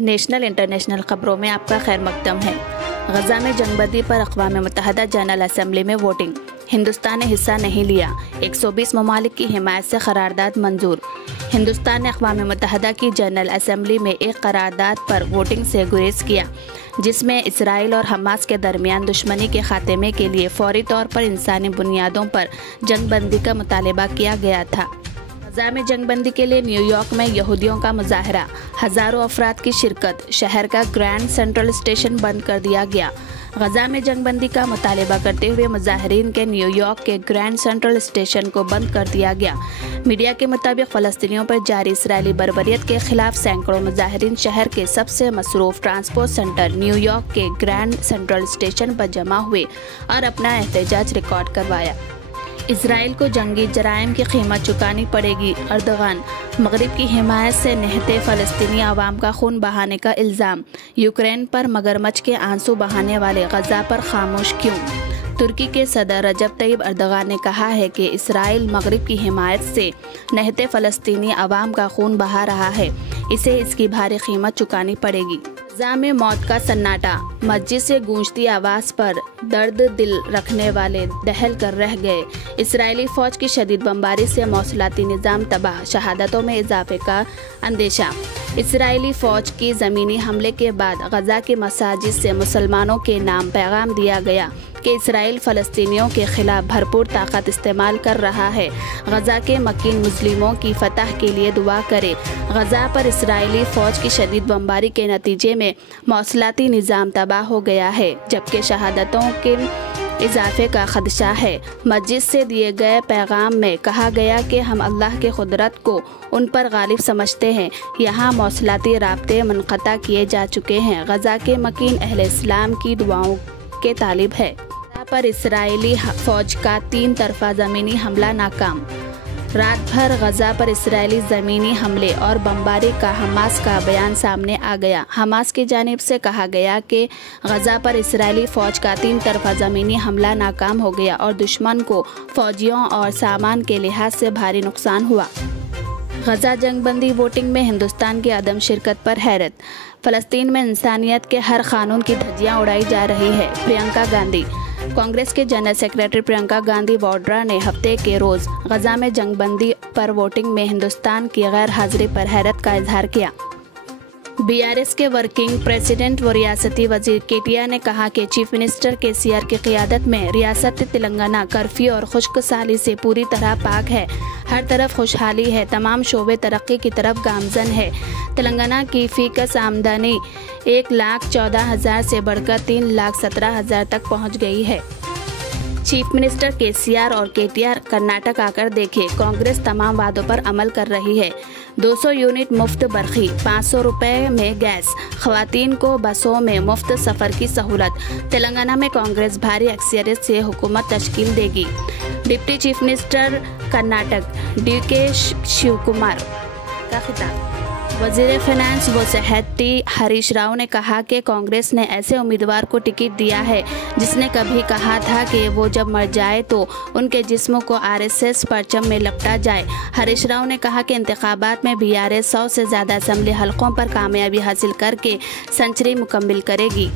National international खबरों में आपका खैर मकदम है। गजा में जंगबंदी पर अक़वाम मुत्तहिदा जनरल असम्बली में वोटिंग, हिंदुस्तान ने हिस्सा नहीं लिया। 120 ममालिक की हिमायत से करारदाद मंजूर। हिंदुस्तान ने अक़वाम मुत्तहिदा की जनरल असम्बली में एक करारदाद पर वोटिंग से गुरेज किया, जिसमें इसराइल और हमास के दरमियान दुश्मनी के खात्मे के लिए फौरी तौर पर इंसानी बुनियादों पर जंगबंदी का मुतालबा किया गया था। गजा में जंगबंदी के लिए न्यूयॉर्क में यहूदियों का मुजाहरा, हज़ारों अफराद की शिरकत, शहर का ग्रैंड सेंट्रल स्टेशन बंद कर दिया गया। गजा में जंगबंदी का मुतालबा करते हुए मुजाहिरीन के न्यूयॉर्क के ग्रैंड सेंट्रल स्टेशन को बंद कर दिया गया। मीडिया के मुताबिक फ़लस्तीनियों पर जारी इसराइली बर्बरियत के खिलाफ सैकड़ों मुजाहिरीन शहर के सबसे मसरूफ़ ट्रांसपोर्ट सेंटर न्यूयॉर्क के ग्रैंड सेंट्रल स्टेशन पर जमा हुए और अपना एहतजाज रिकॉर्ड करवाया। इसराइल को जंगी जराइम की कीमत चुकानी पड़ेगी। अर्दगान, मगरिब की हिमायत से निहत्ते फ़लस्तीनी आवाम का खून बहाने का इल्ज़ाम। यूक्रेन पर मगरमच्छ के आंसू बहाने वाले गजा पर खामोश क्यों? तुर्की के सदर रजब तैयब अर्दगान ने कहा है कि इसराइल मगरिब की हिमायत से निहत्ते फ़लस्तीनी आवाम का खून बहा रहा है, इसे इसकी भारी कीमत चुकानी पड़ेगी। गजा में मौत का सन्नाटा, मस्जिद से गूंजती आवाज़ पर दर्द दिल रखने वाले दहल कर रह गए। इसराइली फ़ौज की शदीद बमबारी से मौसलाती निज़ाम तबाह, शहादतों में इजाफे का अंदेशा। इसराइली फ़ौज की ज़मीनी हमले के बाद गजा के मसाजिद से मुसलमानों के नाम पैगाम दिया गया कि इसराइल फ़लस्तीनियों के खिलाफ भरपूर ताकत इस्तेमाल कर रहा है। गजा के मकीन मुस्लिमों की फतह के लिए दुआ करे। गजा पर इसराइली फ़ौज की शदीद बमबारी के नतीजे में मौसलाती निज़ाम तबाह हो गया है, जबकि शहादतों के इजाफे का खदशा है। मस्जिद से दिए गए पैगाम में कहा गया कि हम अल्लाह के कुदरत को उन पर गालिब समझते हैं। यहाँ मौसलाती राब्ते मुनक़ता किए जा चुके हैं। गजा के मकीन अहले इस्लाम की दुआओं के तालिब है। गजा पर इसराइली फ़ौज का 3 तरफ़ा ज़मीनी हमला नाकाम। रात भर गजा पर इसराइली ज़मीनी हमले और बमबारी का हमास का बयान सामने आ गया। हमास की जानिब से कहा गया कि गजा पर इसराइली फ़ौज का 3 तरफ़ा ज़मीनी हमला नाकाम हो गया और दुश्मन को फ़ौजियों और सामान के लिहाज से भारी नुकसान हुआ। गजा जंगबंदी वोटिंग में हिंदुस्तान की अदम शिरकत पर हैरत। फ़लस्तीन में इंसानियत के हर कानून की धज्जियाँ उड़ाई जा रही है। प्रियंका गांधी, कांग्रेस के जनरल सेक्रेटरी प्रियंका गांधी वाड्रा ने हफ्ते के रोज़ गजा में जंगबंदी पर वोटिंग में हिंदुस्तान की गैर हाजिरी पर हैरत का इजहार किया। BRS के वर्किंग प्रेसिडेंट व रियासती वजीर केटीआर ने कहा कि चीफ मिनिस्टर KCR की क़ियादत में रियासत तेलंगाना कर्फ्यू और खुश्क साली से पूरी तरह पाक है। हर तरफ खुशहाली है, तमाम शोबे तरक्की की तरफ गामजन है। तेलंगाना की फ़ीकस आमदनी 1,14,000 से बढ़कर 3,17,000 तक पहुंच गई है। चीफ मिनिस्टर KCR और KTR कर्नाटक आकर देखे, कांग्रेस तमाम वादों पर अमल कर रही है। 200 यूनिट मुफ्त बरखी, 500 रुपये में गैस, ख़वातीन को बसों में मुफ्त सफ़र की सहूलत। तेलंगाना में कांग्रेस भारी अक्सरियत से हुकूमत तश्कील देगी। Deputy chief minister Karnataka DK Shivakumar का खिताब। वज़ीर फ़िनांस व सेहत हरीश राव ने कहा कि कांग्रेस ने ऐसे उम्मीदवार को टिकट दिया है जिसने कभी कहा था कि वो जब मर जाए तो उनके जिस्म को RSS परचम में लपटा जाए। हरीश राव ने कहा कि इंतखाबात में BRS 100 से ज़्यादा असम्बली हलकों पर कामयाबी हासिल करके सेंचुरी मुकम्मिल करेगी।